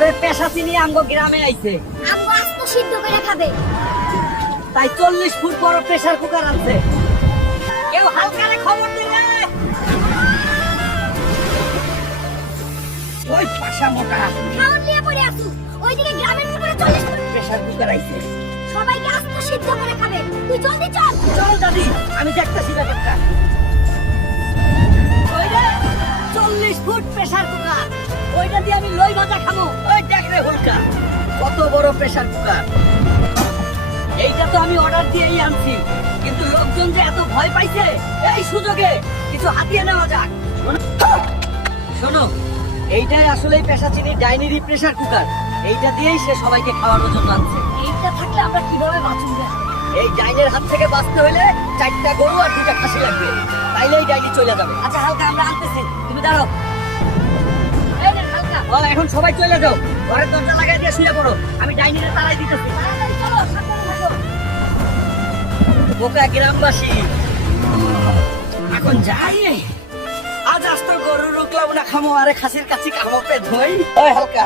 ওরে পেশা চিনি আমগো গ্রামে আইছে, আমগো আস্ত সিদ্ধ করে খাবে। তাই 40 ফুট বড় প্রেসার কুকার আনছে। কেউ হালকারে খবর দিলে। ওই পাশা মোটা খাওয়ার নিয়ে পড়ে আসু, ওইদিকে গ্রামের উপরে 40 ফুট প্রেসার কুকার আইছে। সবাইকে আস্ত সিদ্ধ করে খাবে। তুই জলদি চল। চল দাদি, আমি দেখতেছি ব্যাপারটা। ওই রে 40 ফুট প্রেসার কুকার, ওইটা দিয়ে আমি লই ভাজা খাবো। ওই দেখ রে হুলকা, কত বড় প্রেসার কুকার। এইটা তো আমি অর্ডার দিয়েই আনছি, কিন্তু লোকজন যে এত ভয় পাইছে, এই সুযোগে কিছু হাতিয়ে নেওয়া যাক। শোনো, এইটাই আসলেই পেশাচিনি ডাইনিরি প্রেসার কুকার। এইটা দিয়েই সে সবাইকে খাওয়ানোর জন্য আনছে। এইটা থাকলে আমরা কিভাবে বাঁচব? এই ডাইনের হাত থেকে বাঁচতে হলে 4টা গরু আর 2টা খাসি লাগবে, তাইলে এই ডাইনি চলে যাবে। আচ্ছা হালকা, আমরা আনতেছি, তুমি দাঁড়াও। এই নে হালকা, এখন সবাই চলে যাও, ঘরের দরজা লাগাই দিয়ে শুয়ে পড়ো, আমি ডাইনিরে তাড়াই দিতেছি। তাড়াতাড়ি চলো, সাবধানে থাকো। বোকা গ্রামবাসী, এখন যাই। আজ আস্ত গরু রুকলাম না খামো, আরে খাসির কাছে খামো পেট ধই। ওই হালকা,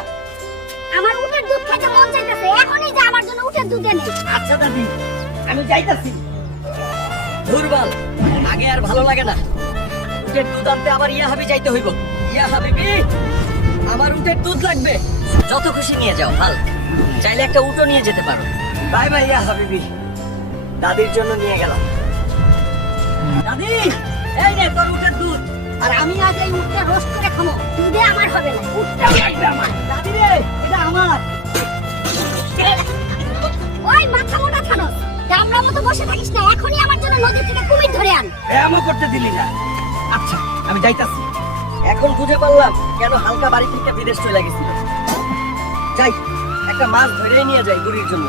আমার উটের দুধ খেতে মন চাইতেছে, এখনই যা আমার জন্য উটের দুধ এনে। আচ্ছা দাদি, আমি যাইতাছি। দুর্বল, আগে আর ভালো লাগে না। উটের দুধ আনতে আবার ইয়া হাবি যাইতে হইব। ইয়া হাবিবি, আমার উটের দুধ লাগবে। যত খুশি নিয়ে যাও হাল, চাইলে একটা উটও নিয়ে যেতে পারো। বাই বাই ইয়া হাবিবি, দাদির জন্য নিয়ে গেলাম। দাদি, এই নে তোর উটের দুধ। আর আমি আজ এই উটটা রোস্ট করে খাবো। দুধে আমার হবে না, উটটাও লাগবে আমার। দাদি রে, এটা আমার। ওই মাথা মোটা থানোস, আমরা মতো বসে থাকিস না, এখনই আমার জন্য নদী থেকে কুমির ধরে আন। এমন করতে দিলি না। আচ্ছা, আমি যাইতাছি। এখন বুঝে পারলাম কেন হালকা বাড়ি থেকে বিদেশ চলে গেছিল। যাই, একটা মাছ ধরে নিয়ে যাই বুড়ির জন্য।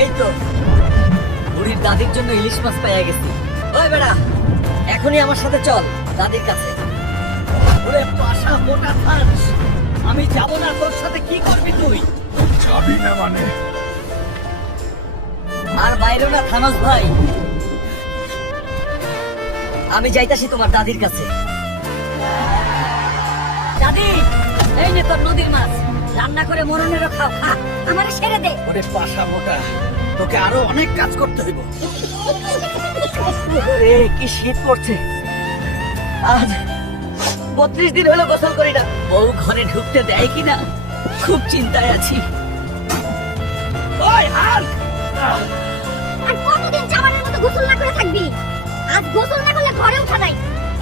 এই তো বুড়ির দাদির জন্য ইলিশ মাছ পেয়ে গেছি। ওই বেড়া, এখনই আমার সাথে চল দাদির কাছে। ওরে পাশা মোটা থাস, আমি যাব না, তোর সাথে কি করবি তুই? যাবি না মানে? আর বাইরে না থানস ভাই, আমি যাইতাছি তোমার দাদির কাছে। দাদি, এই নে তোর নদীর মাছ, রান্না করে মরণেরও খাও, খা। আমারে ছেড়ে দে। ওরে পাশা মোটা, তোকে আরো অনেক কাজ করতে হইব। রে কি শীত পড়ছে। আজ 32 দিন হলো গোসল করি না। বউ ঘরে ঢুকতে দেয় কিনা খুব চিন্তায় আছি। ওই হাল্ক, আর কতদিন জামানের মতো গোসল না করে থাকবি? আজ গোসল না করলে ঘরে উঠা নাই।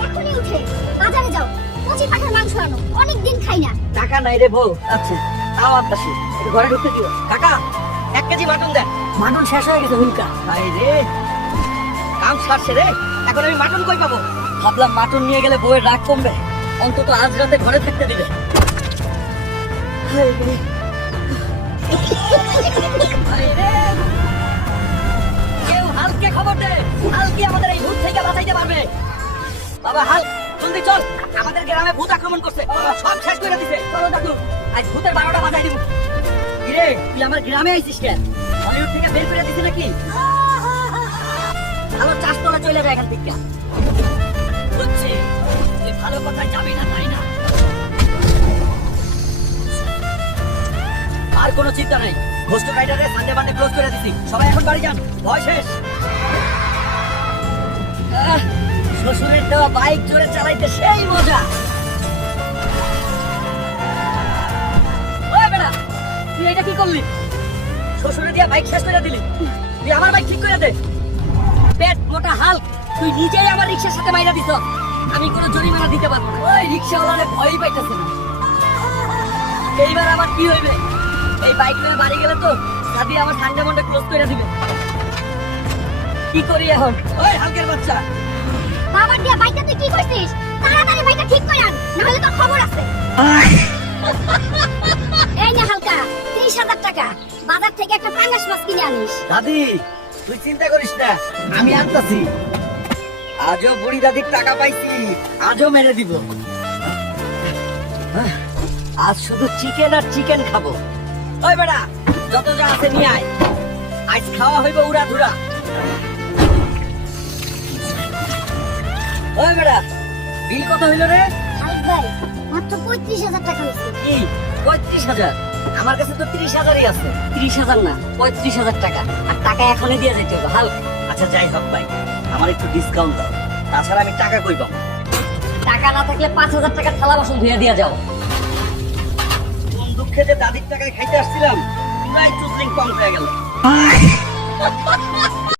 এখনই উঠে বাজারে যাও, কচি পাঠার মাংস আনো, অনেকদিন খাই না। টাকা নাই রে বউ। আচ্ছা তাও আনতাছি, একটু ঘরে ঢুকতে দিও। কাকা 1 কেজি মাটন দেন। মাটন শেষ হয়ে গেছে হুলকা। ভাই রে, কাম সারছে রে, এখন আমি মাটন কই পাবো? ভাবলাম মাটন নিয়ে গেলে বউয়ের রাগ কমবে, অন্তত আজ রাতে ঘরে থাকতে দিবে। হায় রে। হায় রে। কেউ হালকে খবর দে, হালকি আমাদের এই ভূত থেকে বাঁচাইতে পারবে। বাবা হাল, জলদি চল, আমাদের গ্রামে ভূত আক্রমণ করছে, সব শেষ করে দিছে। চলো দাদু, আজ ভূতের 12টা বাজাই দিব। কিরে, তুই আমার গ্রামে আইছিস কেন? হলিউড থেকে বের করে দিছি নাকি? ভালো চাষ তোলা চলে যায় এখান থেকে। বুঝছি, তুই ভালো কথায় যাবি না তাই না? আর কোনো চিন্তা নেই, ঘোস্ট রাইডারে সানডে মানডে ক্লোজ করে দিছি। সবাই এখন বাড়ি যান, ভয় শেষ। শ্বশুরের দেওয়া বাইক জোরে চালাইতে সেই মজা। ওই বেটা, তুই এটা কি করলি? শ্বশুরে দিয়া বাইক শেষ করে দিলি, তুই আমার বাইক ঠিক করে দে। পেট মোটা হাল্ক, তুই নিজেই আমার রিক্সার সাথে মাইরা দিছ। আমি কোনো জরিমানা দিতে পারবো না। ওই রিক্সাওয়ালারে ভয়ই পাইতেছে না। এইবার আমার কি হইবে? এই বাইক নিয়ে বাড়ি গেলে তো দাদি আমার ঠান্ডা মন্ডা ক্লোজ করে দিবে। কি করি এখন? ওই হালকের বাচ্চা, বাবার দিয়া বাইকটা তুই কি করছিস? তাড়াতাড়ি বাইকটা ঠিক করে আন, নাহলে তোর খবর আছে। এই নে হালকা, 30,000 টাকা। বাজার থেকে একটা পাঙ্গাস মাছ কিনে আনিস। দাদি তুই চিন্তা করিস না, আমি আনতাছি। আজও বুড়ি দাদির টাকা পাইছি, আজও মেরে দিব। আজ শুধু চিকেন আর চিকেন খাবো। ওই বেটা, যত যা আছে নিয়ে আয়, আজ খাওয়া হইব উড়া ধুরা। ওই বেটা, বিল কত হইল রে? খালি ভাই মাত্র 35,000 টাকা হয়েছে। কি 35,000? আমার কাছে তো 30,000ই আছে। 30,000 না, 35,000 টাকা। আর টাকা এখনই দিয়ে যেতে হবে হাল। আচ্ছা যাই হোক ভাই, আমার একটু ডিসকাউন্ট দাও, তাছাড়া আমি টাকা কই পাবো? টাকা না থাকলে 5,000 টাকা থালা বাসন ধুয়ে দিয়ে যাও। কোন দুঃখে যে দাদির টাকায় খাইতে আসছিলাম, পুরাই চুজলিং কম হয়ে গেল।